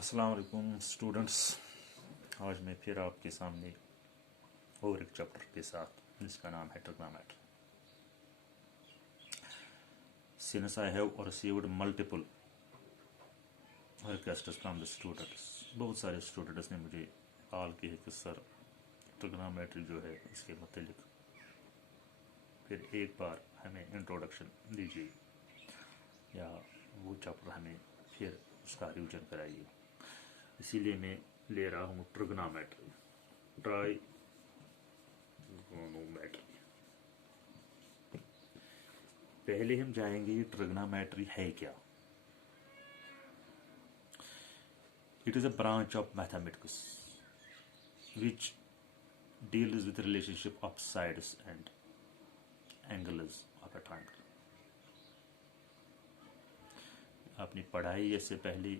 अस्सलाम वालेकुम स्टूडेंट्स। आज मैं फिर आपके सामने और एक चैप्टर के साथ जिसका नाम है trigonometry. Since I have received multiple requests from the students, बहुत सारे स्टूडेंट्स ने मुझे कॉल की है कि सर ट्रिग्नोमेट्री जो है इसके मतलब फिर एक बार हमें इंट्रोडक्शन दीजिए या वो चैप्टर हमें फिर उसका रिवीजन कराइए। इसीलिए मैं ले रहा हूँ ट्रिग्नोमेट्री, ट्राइगोनोमेट्री। पहले हम जाएंगे ट्रिग्नोमेट्री है क्या। It is a branch of mathematics which deals with the relationship of sides and angles of a triangle. अपनी पढ़ाई से पहले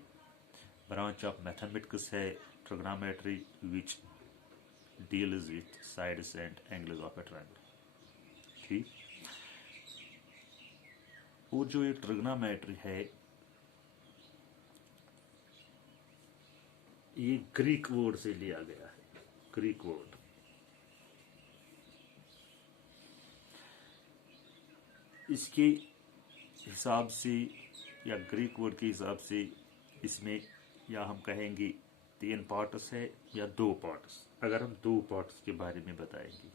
ब्रांच ऑफ मैथमेटिक्स है trigonometry which deals with sides and angles of a triangle. ठीक। और जो ये trigonometry है ये ग्रीक वर्ड से लिया गया है। ग्रीक वर्ड इसके हिसाब से या ग्रीक वर्ड के हिसाब से इसमें या हम कहेंगे 3 पार्ट्स है या 2 पार्ट्स। अगर हम 2 पार्ट्स के बारे में बताएंगे,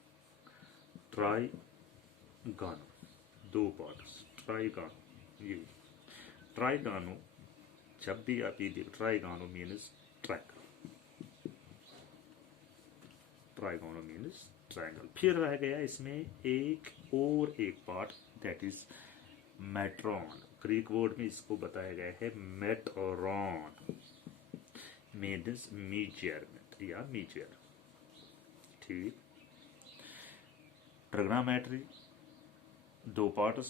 ट्राइगोनो, 2 पार्ट्स ट्राइगोनो। ये ट्राइगोनो जब भी आप ये trigono means triangle, trigono means triangle. फिर रह गया इसमें एक part that is metron. Greek word में इसको बताया गया है मेट्रॉन, मीन्स मेजरमेंट या मेजर। ठीक। Trigonometry 2 parts.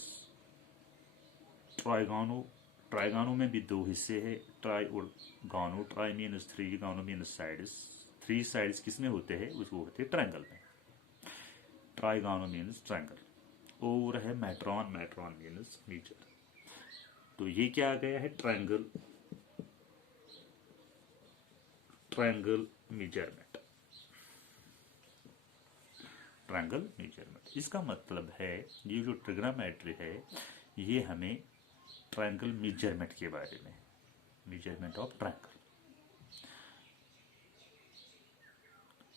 ट्राइगोनो, ट्राइगोनो में भी 2 हिस्से है, ट्राई और गोनो। ट्राई मीन्स 3, गोनो मीन्स साइड्स। 3 साइड्स किसमें होते हैं? उसको होते हैं ट्रायंगल में। ट्राइगोनो मीन्स ट्रायंगल। और है मेट्रॉन, मेट्रॉन मीन्स मेजर। तो ये क्या आ गया है? Triangle, triangle measurement, triangle measurement. इसका मतलब है ये जो ट्रिग्नोमेट्री है ये हमें ट्रायंगल मेजरमेंट के बारे में, मेजरमेंट ऑफ ट्रायंगल।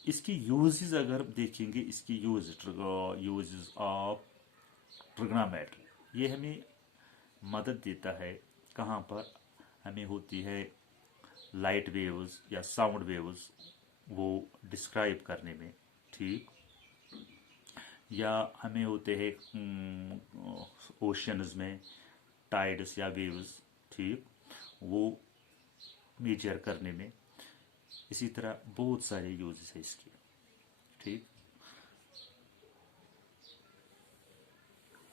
इसकी यूजेस अगर देखेंगे, इसकी यूजेस ऑफ ट्रिग्नोमेट्री, ये हमें मदद देता है। कहाँ पर? हमें होती है लाइट वेव्स या साउंड वेव्स वो डिस्क्राइब करने में। ठीक। या हमें होते हैं ओशंस में टाइड्स या वेव्स, ठीक, वो मेजर करने में। इसी तरह बहुत सारे यूजेस है इसके। ठीक।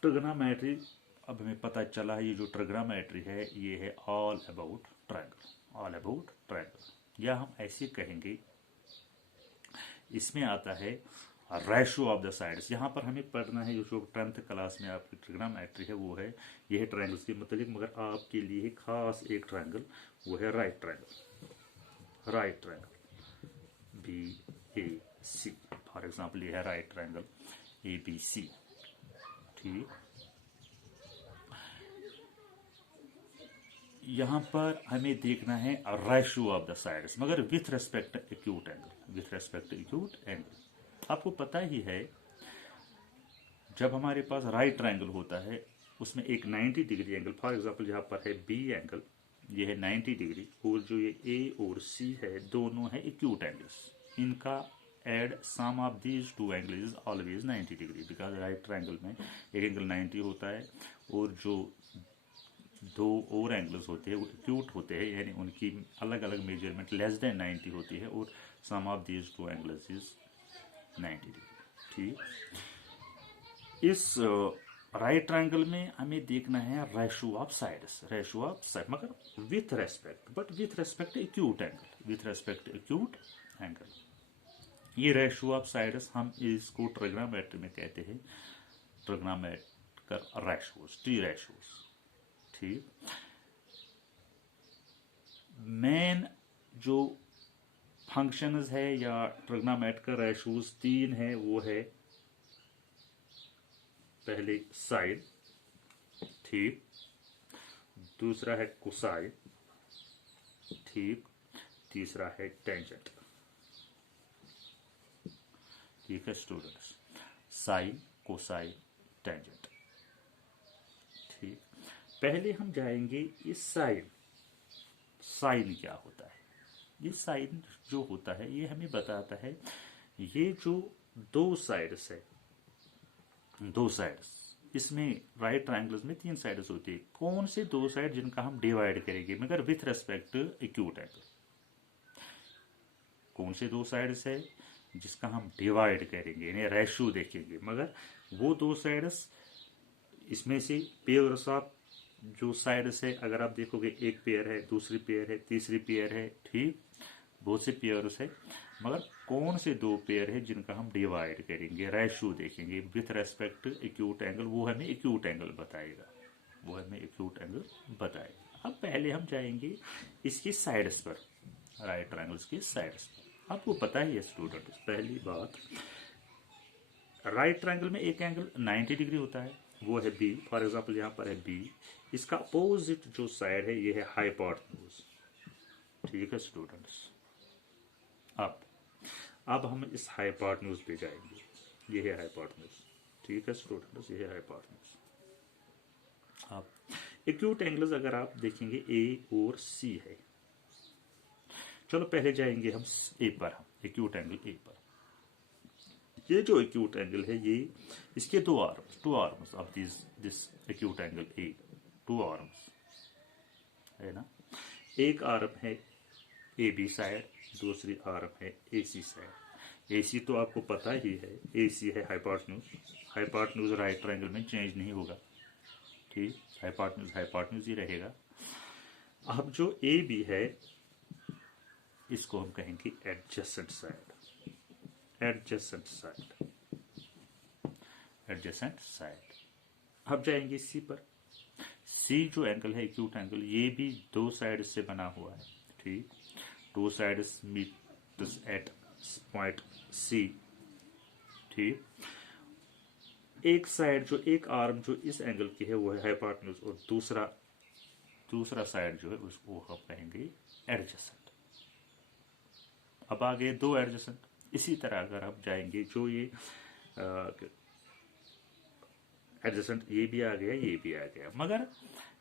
ट्रिग्नोमेट्री अब हमें पता चला है, ये जो ट्रिग्नोमेट्री है ये है all about triangle, all about triangle. या हम ऐसे कहेंगे इसमें आता है रेशो ऑफ द साइड्स। यहाँ पर हमें पढ़ना है जो 10th क्लास में आपकी ट्रिग्नोमेट्री है वो है, ये है ट्रायंगल्स के मतलब। मगर आपके लिए खास एक ट्रायंगल वो है right triangle, right triangle BAC। For example ये है राइट ट्रायंगल ABC। ठीक। यहाँ पर हमें देखना है रेशो ऑफ द साइड्स, मगर with respect acute angle, with respect acute angle. आपको पता ही है जब हमारे पास राइट ट्रायंगल होता है उसमें एक 90 डिग्री एंगल, फॉर एग्जांपल यहाँ पर है B एंगल, ये है 90 डिग्री, और जो ये A और C है दोनों है एक्यूट एंगल्स। इनका add sum of these 2 angle is always 90 degree, because right triangle में एक एंगल 90 होता है और जो 2 और एंगल्स होते हैं वो एक्यूट होते हैं, यानी उनकी अलग अलग मेजरमेंट लेस देन 90 होती है, और sum of these 2 angles is 90 degree. ठीक। इस राइट ट्रायंगल में हमें देखना है ratio of sides, ratio of side, मगर with respect, but with respect acute angle, with respect acute angle. ये रेशो ऑफ साइड्स हम इसको ट्रिग्नोमेट्री में कहते हैं ट्रिग्नोमेट्रिक रेशोस, टी रेशोस। ठीक। मेन जो फंक्शंस है या ट्रिग्नोमेट्रिक रेशोज 3 है, वो है पहले साइन, ठीक, दूसरा है कोसाइन, ठीक, तीसरा है टेंजेंट। ठीक है स्टूडेंट्स, साइन, कोसाइन, टेंजेंट। ठीक, पहले हम जाएंगे इस साइन। साइन क्या होता है? ये साइन जो होता है ये हमें बताता है ये जो दो साइड्स है, दो साइड्स, इसमें राइट ट्रायंगल्स में 3 साइड्स होती है। कौन से 2 साइड जिनका हम डिवाइड करेंगे मगर विथ रेस्पेक्ट एक्यूट एंगल? कौन से 2 साइड्स है जिसका हम डिवाइड करेंगे, यानी रेशो देखेंगे, मगर वो 2 साइड्स इसमें से पेयर्स ऑफ जो साइड्स है, अगर आप देखोगे एक पेयर है, दूसरी पेयर है, तीसरी पेयर है, ठीक, बहुत से पेयर्स है, मगर कौन से 2 पेयर है जिनका हम डिवाइड करेंगे, रेशो देखेंगे विथ रेस्पेक्ट एक्यूट एंगल, वो हमें एक्यूट एंगल बताएगा, वो हमें एक्यूट एंगल बताएगा। अब पहले हम जाएंगे इसकी साइड्स पर, राइट ट्रायंगल्स की साइड्स पर। आपको पता ही है स्टूडेंट, पहली बात, राइट ट्रायंगल में एक एंगल 90 डिग्री होता है, वो है बी। फॉर एग्जांपल यहाँ पर है बी, इसका अपोजिट जो साइड है ये है हाइपोटेन्यूज। ठीक है स्टूडेंट्स, अब हम इस हाइपोटेन्यूज पे जाएंगे, ये है हाइपोटेन्यूज। ठीक है स्टूडेंट्स, ये है हाइपोटेन्यूज। अब एक्यूट एंगल्स अगर आप देखेंगे ए और सी है। चलो पहले जाएंगे हम ए पर, हम एक्यूट एंगल ए पर। ये जो एक्यूट एंगल है ये, इसके two arms of this acute angle A, 2 arms है ना। एक आर्म है ए बी साइड, दूसरी आर्म है ए सी साइड। ए सी तो आपको पता ही है, ए सी है हाइपोटेन्यूज। हाइपोटेन्यूज राइट ट्रायंगल में चेंज नहीं होगा, ठीक, हाइपोटेन्यूज ही रहेगा। अब जो ए बी है इसको हम कहेंगे adjacent side, adjacent side, adjacent side. अब जाएंगे सी पर। सी जो एंगल है एक्यूट एंगल, ये भी 2 साइड से बना हुआ है, ठीक, 2 sides meet at point C, ठीक। एक साइड जो, एक आर्म जो इस एंगल की है वो है हाइपोटेन्यूज, और दूसरा साइड जो है उसको हम कहेंगे एडजेसेंट। अब आ गए 2 एडजेसेंट। इसी तरह अगर हम जाएंगे जो ये एडजेसेंट, ये भी आ गया, ये भी आ गया, मगर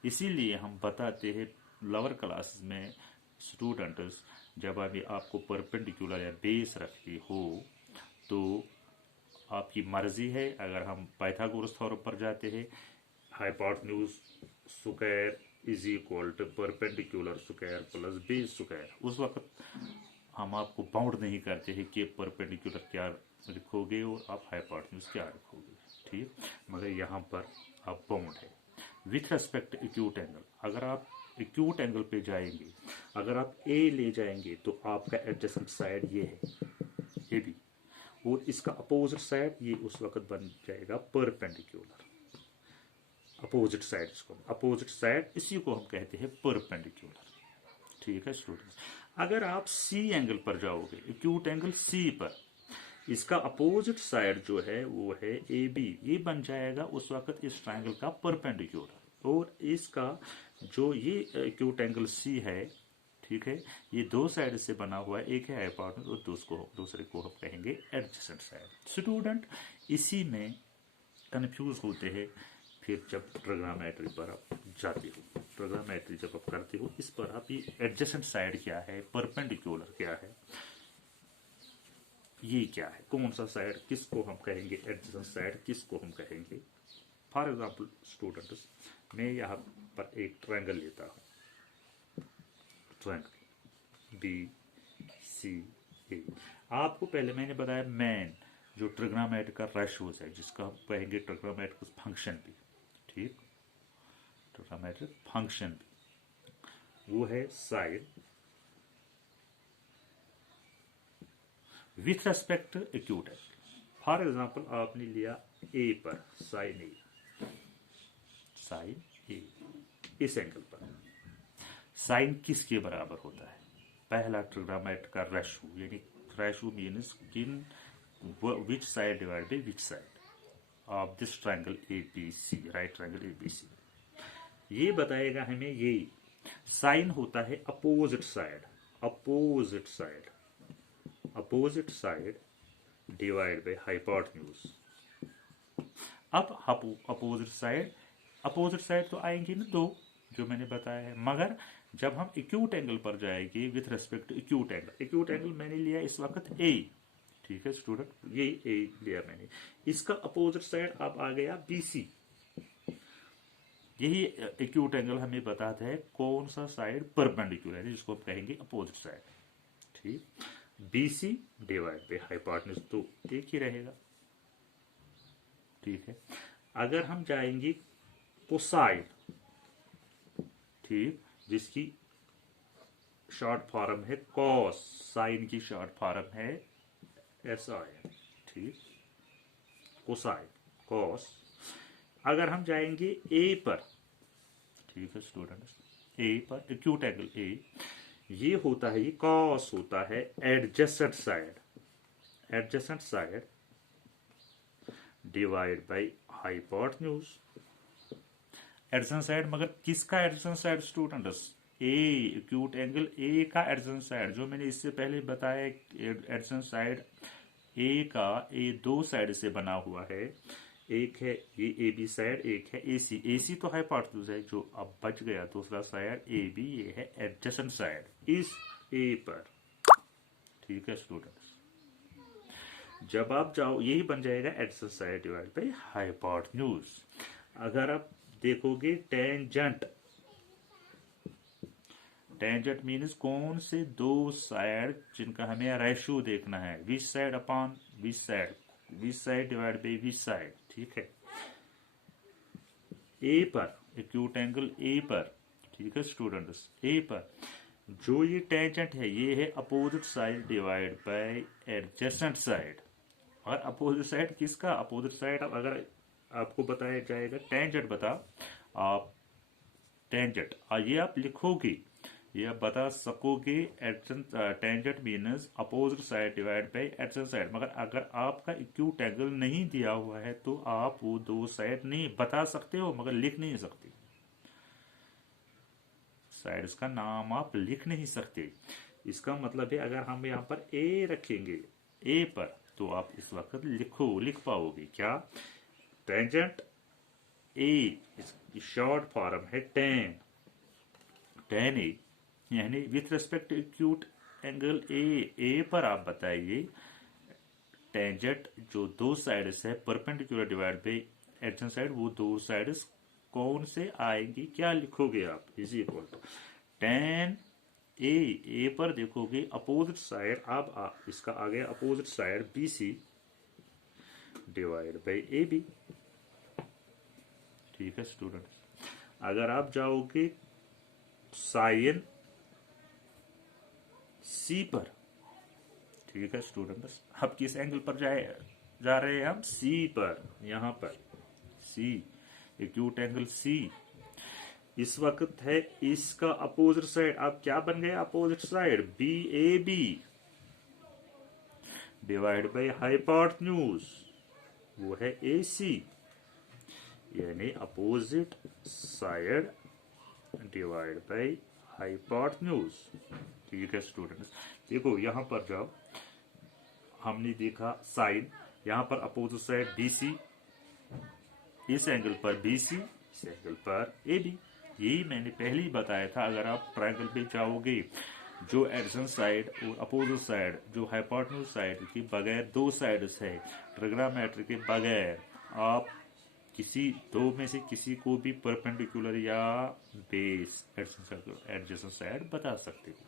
इसीलिए हम बताते हैं लोअर क्लासेस में स्टूडेंट्स, जब अभी आपको परपेंडिकुलर या बेस रखती हो तो आपकी मर्जी है। अगर हम पाइथागोरस थ्योरम पर जाते हैं, hypotenuse square is equal to perpendicular square plus base square, उस वक्त हम आपको बाउंड नहीं करते हैं कि परपेंडिकुलर क्या लिखोगे और आप हाइपोटेन्यूज क्या लिखोगे, ठीक, मगर यहाँ पर आप बाउंड है विथ रेस्पेक्ट एक्यूट एंगल। अगर आप एक्यूट एंगल पे जाएंगे, अगर आप ए ले जाएंगे तो आपका एडजेसेंट साइड ये है ए बी, और इसका अपोजिट साइड ये उस वक्त बन जाएगा परपेंडिकुलर, अपोजिट साइड, इसको अपोजिट साइड, इसी को हम कहते हैं परपेंडिकुलर। ठीक है स्टूडेंट्स, अगर आप सी एंगल पर जाओगे, एक्यूट एंगल सी पर, इसका अपोजिट साइड जो है वो है ए बी, ये बन जाएगा उस वक्त इस ट्रायंगल का परपेंडिकुलर, और इसका जो ये एक्यूट एंगल सी है, ठीक है, ये 2 साइड से बना हुआ है, एक है हाइपोटेन्यूज और दूसरे को हम कहेंगे एडजेसेंट साइड। स्टूडेंट इसी में कंफ्यूज होते हैं फिर जब ट्रिग्नोमेट्री पर आप जाते हो, ट्रिग्नोमेट्री जब आप करते हो, इस पर आप ये एडजेसेंट साइड क्या है, परपेंडिकुलर क्या है, ये क्या है, कौन सा साइड किसको हम कहेंगे एडजेसेंट साइड, किसको हम कहेंगे। फॉर एग्जांपल स्टूडेंट्स, मैं यहाँ पर एक ट्रायंगल लेता हूँ, ट्रायंगल बी सी ए। आपको पहले मैंने बताया मेन जो ट्रिग्नोमेट्रिक रेशोज है, जिसका हम कहेंगे ट्रिग्नोमेट्रिक फंक्शन भी, ठीक, ट्रिग्नोमेट्रिक फंक्शन भी, वो है sine with respect acute angle. For example आपने लिया ए पर साइन ए, साइन ए, इस एंगल पर साइन किसके बराबर होता है, पहला ट्रिग्नोमेट्री का रेशो, यानी रेशो मीन्स किन which side divide by which side of this triangle ABC, right triangle ABC. ये बताएगा हमें, ये साइन होता है opposite side, opposite side, opposite side divide by hypotenuse. अब अपोजिट साइड तो आएंगे ना दो, जो मैंने बताया है, मगर जब हम एक्यूट एंगल पर जाएंगे with respect to acute angle मैंने लिया इस वक्त ए, ठीक है स्टूडेंट, ये ए लिया मैंने, इसका अपोजिट साइड अब आ गया बीसी। यही एक्यूट एंगल हमें बताता है कौन सा साइड परपेंडिकुलर है, जिसको हम कहेंगे अपोजिट साइड, ठीक। बीसी डिवाइड बाई हाइपोटेन्यूज तो एक ही रहेगा, ठीक है। अगर हम जाएंगे कोसाइन, ठीक, जिसकी शॉर्ट फॉर्म है कॉस, साइन की शॉर्ट फॉर्म है एसआई, ठीक, कोसाइन कॉस। अगर हम जाएंगे ए पर, ठीक है स्टूडेंट्स, ए पर एक्यूट एंगल ए, ये होता है, ये कॉस होता है adjacent side, adjacent side divide by hypotenuse. Adjacent side, मगर किसका एडजेसेंट साइड स्टूडेंट्स? ए, एक्यूट एंगल ए का एडजेसेंट साइड, जो मैंने इससे पहले बताया एडजेसेंट साइड ए का, ए दो साइड से बना हुआ है, एक है ये ए बी साइड, एक है ए सी, ए सी तो हाइपोटेन्यूज है, जो अब बच गया दूसरा साइड ए बी, ये है एडजेसेंट साइड इस ए पर, ठीक है स्टूडेंट्स। जब आप जाओ यही बन जाएगा adjacent side divide by hypotenuse. अगर आप देखोगे टेंजेंट, टेंजेंट मीन्स कौन से दो साइड जिनका हमें रेशियो देखना है, which side upon which side, which side divide by which side, ठीक है। ए पर, एक्यूट एंगल ए पर, ठीक है स्टूडेंट्स, ए पर जो ये टेंजेंट है, ये है opposite side divide by adjacent side. और अपोजिट साइड किसका? अपोजिट साइड अगर आपको बताया जाएगा टेंजेंट, बताओ आप टेंजेंट, ये आप लिखोगे, ये आप बता सकोगे tangent means opposite side divide by adjacent side. मगर अगर आपका एक्यूट एंगल नहीं दिया हुआ है तो आप वो दो साइड नहीं बता सकते हो, मगर लिख नहीं सकते, साइड्स का नाम आप लिख नहीं सकते। इसका मतलब है अगर हम यहाँ पर ए रखेंगे, ए पर, तो आप इस वक्त लिख पाओगे क्या? टेंजेंट ए, इसकी शॉर्ट फॉर्म है टेन, टेन ए, यानी with respect to acute angle A पर आप बताइए टेंजेंट जो दो साइड्स है perpendicular divide by adjacent side, वो दो साइड्स कौन से आएंगी, क्या लिखोगे आप? Is equal to tan A पर देखोगे अपोजिट साइड, अब इसका आ गया opposite side B C divide by A B, ठीक है स्टूडेंट्स। अगर आप जाओगे साइन सी पर, ठीक है स्टूडेंट्स, अब किस एंगल पर जा रहे हैं हम? सी पर, यहां पर सी, एक्यूट एंगल सी इस वक्त है, इसका अपोजिट साइड अब क्या बन गया? Opposite side B A B divide by hypotenuse, वो है ए सी, यानी opposite side divide by hypotenuse, ठीक है स्टूडेंट्स। देखो यहां पर जाओ, हमने देखा साइन, यहां पर अपोजिट साइड बीसी, इस एंगल पर बीसी, इस एंगल पर एबी। यही मैंने पहले ही बताया था, अगर आप ट्रायंगल पे जाओगे जो एडजेसेंट साइड और अपोजिट साइड जो हाइपोटेन्यूज साइड के बगैर दो साइड्स है, ट्रिग्नोमेट्री के बगैर आप किसी दो में से किसी को भी परपेंडिकुलर या बेस एडजेसेंट साइड बता सकते हो,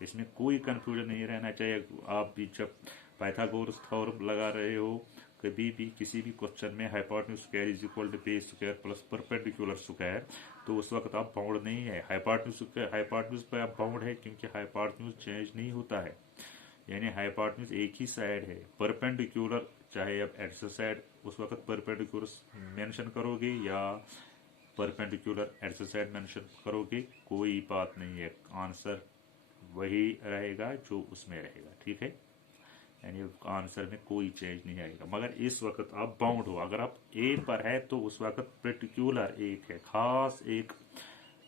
इसमें कोई कंफ्यूजन नहीं रहना चाहिए। आप भी जब पाइथागोरस थ्योरम लगा रहे हो, कभी भी किसी भी क्वेश्चन में hypotenuse square is equal to base square plus perpendicular square, तो उस वक्त आप बाउंड नहीं है, हाइपोटेन्यूज पे आप बाउंड है, क्योंकि हाइपोटेन्यूज चेंज नहीं होता है, यानी हाइपोटेन्यूज एक ही साइड है। परपेंडिकुलर चाहे आप एडजेसेंट साइड उस वक्त परपेंडिकुलर मेंशन करोगे या परपेंडिकुलर एडजेसेंट साइड मेंशन करोगे, कोई बात नहीं है, आंसर वही रहेगा जो उसमें रहेगा, ठीक है। यानी आंसर में कोई चेंज नहीं आएगा। मगर इस वक्त आप बाउंड हो, अगर आप ए पर है तो उस वक्त पर्टिकुलर एक है, खास एक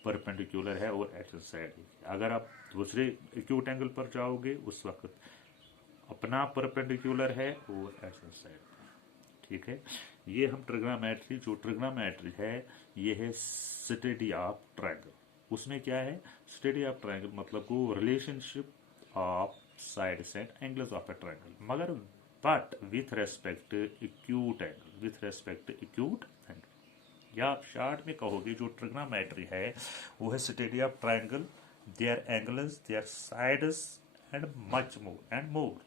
परपेंडिकुलर है और एक्शन साइड है। अगर आप दूसरे एक्यूट एंगल पर जाओगे उस वक्त अपना परपेंडिकुलर है और एक्शन साइड, ठीक है। ये हम ट्रिग्नोमेट्री, जो ट्रिग्नोमेट्री है ये है स्टडी ऑफ ट्रायंगल। उसमें क्या है, स्टडी ऑफ ट्रायंगल मतलब को relationship of sides and angles of a triangle, मगर but with respect acute angle, with respect acute angle. या आप शार्ट में कहोगे जो ट्रिग्नोमेट्री है वो है study of triangle, their angles, their sides and much more and more,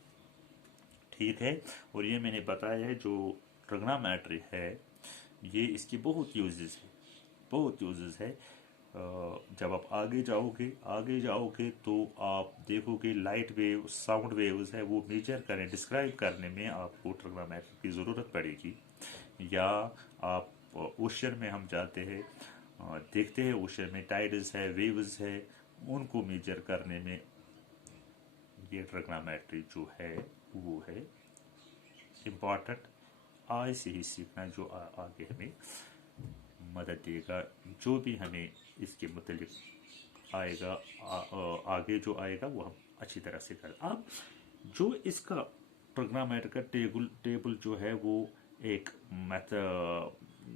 ठीक है। और ये मैंने बताया है जो ट्रिग्नोमेट्री है ये इसकी बहुत यूजेस है, बहुत यूजेस है। जब आप आगे जाओगे तो आप देखोगे लाइट वेव, साउंड वेव्स है वो मेजर करने, डिस्क्राइब करने में आपको ट्रिग्नोमेट्री की ज़रूरत पड़ेगी। या आप ओशन में हम जाते हैं, देखते हैं ओशन में टाइड्स है, वेव्स है, उनको मेजर करने में ये ट्रिग्नोमेट्री जो है वो है इम्पॉर्टेंट। आज से ही सीखना जो आगे हमें मदद देगा, जो भी हमें इसके मुतालिक आएगा, आगे जो आएगा वो हम अच्छी तरह से कर। अब जो इसका ट्रिग्नोमेट्री का टेबल जो है वो एक मेथड,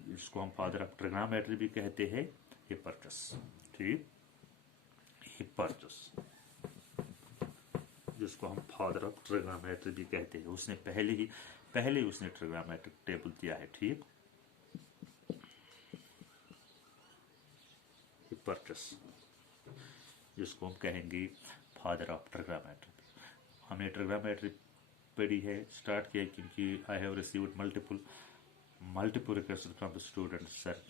जिसको हम फादर ऑफ ट्रिग्नोमेट्री भी कहते हैं, हिप्पार्चस, ठीक, हिप्पार्चस जिसको हम फादर ऑफ ट्रिग्नोमेट्री भी कहते हैं, उसने पहले उसने ट्रिग्नोमेट्रिक टेबल दिया है, ठीक। हिप्पार्चस जिसको हम कहेंगे फादर ऑफ ट्रिग्नोमेट्री। हमने ट्रिग्नोमेट्री पढ़ी है, स्टार्ट किया क्योंकि I have received multiple request from the student, sir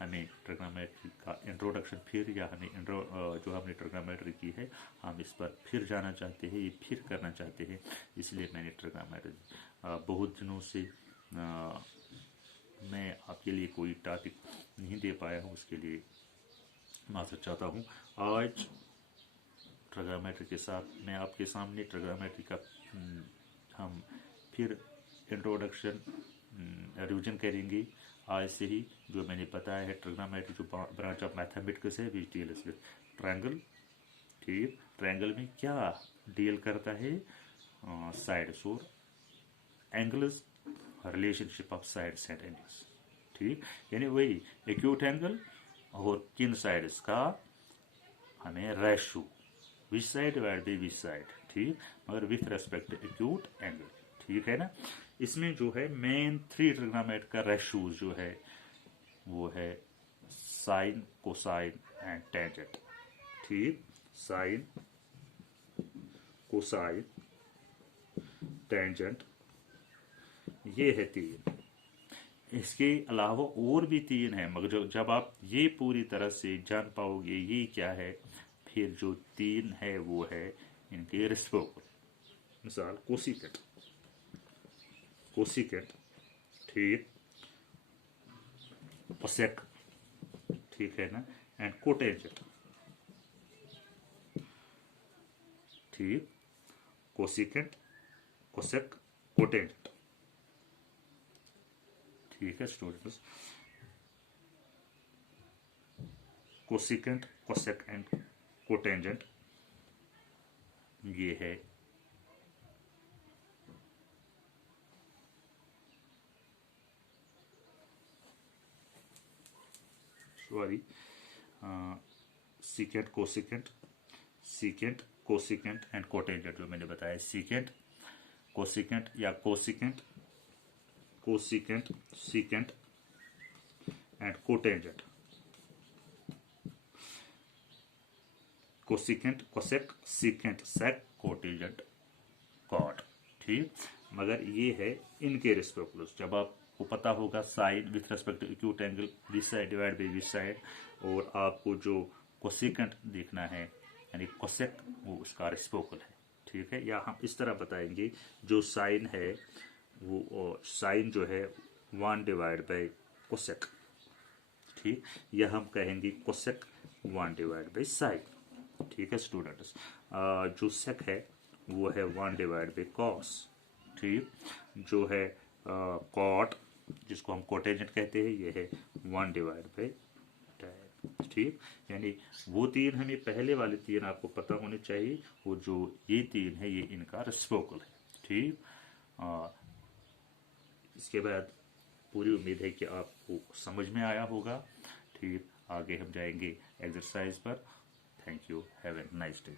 हमें ट्रिग्नोमेट्री का इंट्रोडक्शन फिर, या हमें जो हमने ट्रिग्नोमेट्री की है हम इस पर फिर जाना चाहते हैं, ये फिर करना चाहते हैं। इसलिए मैंने ट्रिग्नोमेट्री बहुत दिनों से मैं आपके लिए कोई टॉपिक नहीं दे पाया हूँ, उसके लिए माफ़ी चाहता हूँ। आज ट्रिग्नोमेट्री के साथ मैं आपके सामने ट्रिग्नोमेट्री का हम फिर इंट्रोडक्शन रिवीजन करेंगे। आज से ही जो मैंने बताया है ट्रिग्नोमेट्री जो ब्रांच ऑफ मैथमेटिक्स है विच डील्स विद ट्रायंगल, ठीक। ट्रायंगल में क्या डील करता है, साइड्स और angles, relationship of sides and angles, ठीक। यानी वही एक्यूट एंगल और किन साइड्स का हमें ratio, which side divide by which side, ठीक, मगर विथ रेस्पेक्ट एक्यूट एंगल, ठीक है ना। इसमें जो है मेन 3 ट्रिग्नोमेट्री का रेशो जो है वो है साइन, कोसाइन एंड टेंजेंट, ठीक। साइन, कोसाइन, टेंजेंट, ये है 3। इसके अलावा और भी 3 है, मगर जब आप ये पूरी तरह से जान पाओगे ये क्या है, फिर जो 3 है वो है इनके रेसिप्रोकल। मिसाल कोसिकेंट, ठीक, कोसेक, ठीक है ना, एंड कोटेंजेंट, ठीक, कोसिकेंट, कोसेक, कोटेंजेंट, ठीक है students. Cosecant, cosec and cotangent ये है सीकेंट, कोसिकेंट एंड कोटेंजेंट जो मैंने बताया, सीकेंट, कोसिकेंट या cosecant, secant and cotangent, cosecant, cosec, secant, sec, cotangent, cot, ठीक। मगर ये है इनके रेस्पेक्ट, जब आपको पता होगा sine with respect to acute angle this side divide by this side, और आपको जो कोसिकेंट देखना है यानी कोसेक वो उसका रेसिप्रोकल है, ठीक है। या हम इस तरह बताएंगे जो साइन है वो साइन जो है 1 डिवाइड बाई कोसेक, ठीक। या हम कहेंगे कोसेक 1 डिवाइड बाई साइन, ठीक है स्टूडेंट्स, जो सेक है वो है 1 डिवाइड बाई कॉस, ठीक। जो है कॉट, जिसको हम कोटेजेंट कहते हैं, ये है 1 डिवाइड बाई tan, ठीक। यानी वो तीन, हमें पहले वाले तीन आपको पता होने चाहिए, वो जो ये तीन है ये इनका रेसिप्रोकल है, ठीक। इसके बाद पूरी उम्मीद है कि आपको समझ में आया होगा, ठीक। आगे हम जाएंगे एक्सरसाइज पर। Thank you, have a nice day.